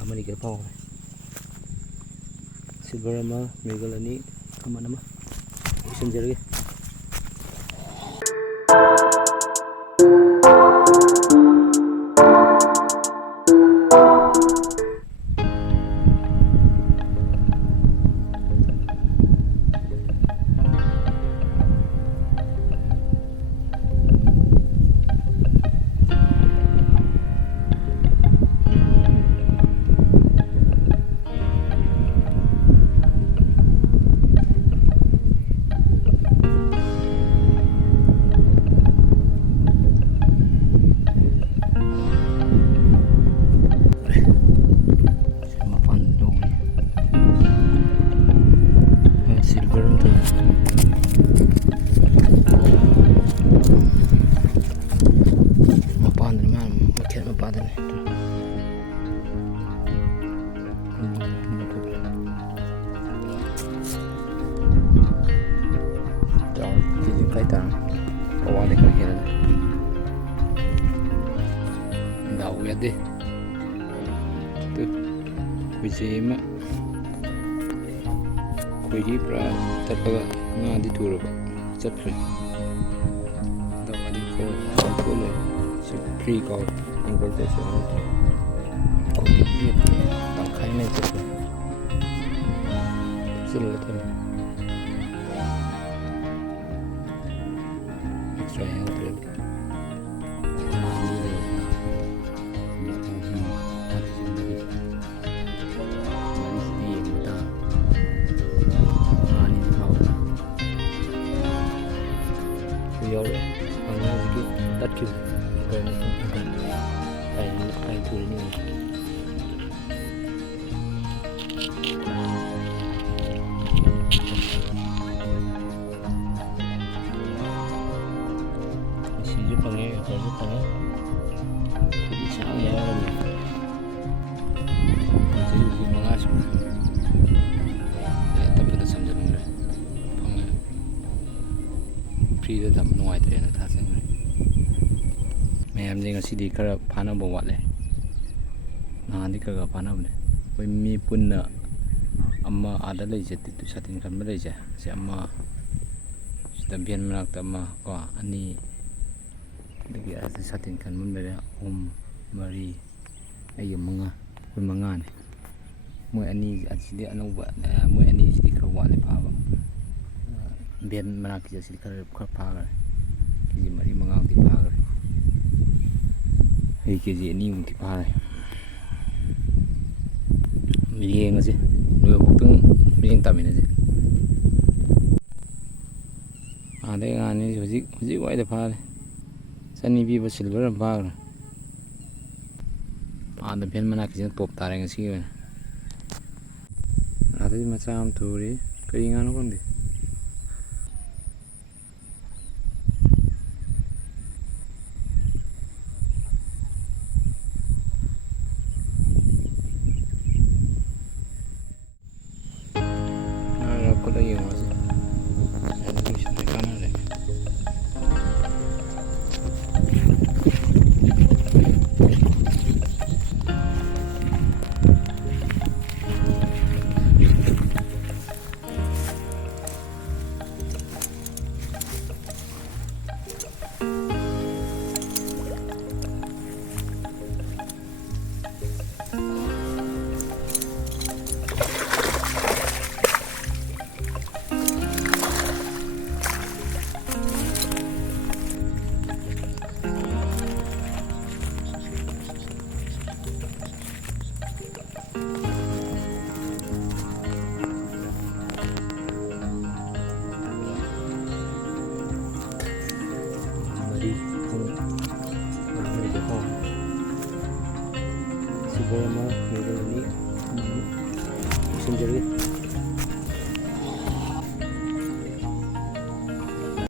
ꯑꯃꯅꯤ ꯀꯩ ꯐꯥꯎ ꯁꯤꯜꯚꯔ ꯑꯃ ꯃꯦꯒꯜ ꯑꯅꯤ ꯀꯃꯟ ꯑꯃ ꯂꯣꯏꯁꯤꯟꯖꯔꯒꯦ. Đậu ra đi từ quỳ gì mà quỳ đi pra tất cả nga đi tour rồi rất rồi đậu đi cô cô này free call invitation có cái gì tặng khai này rất rồi xin lỗi thôi extra help rồi. Yo, ang that cute. Ay tuloy niyo. Sige pa ngayon, kasi pa ngayon. Hindi siya ang yawan niya. Kasi yung mga aso. Kaya tapos na samdam nila. Free da nuai tre na tha sing mayam jing asidi khara phana bo wat le na di ka phana ne koi mi punna amma ada lai je tu satin kan ma lai je se amma stambian manak ta ma ko ani dagi asa satin kan mun le mari ay manga koi manga ne moi ani asidi anauba moi ani asidi khara wat le pha ba bian manak je asidi khara pha kiji mari mangang di pha ai kiji ni mung di pha yeng ase loi buktung yeng tamin ase ade ngani hujik wai da pha sani bi ba silver pha ada bian manak je top tare ngasi we ade macha am thuri kai ngano konde lagi masih ada di sini kanan deh. Siguro mo, meron ni sendiri.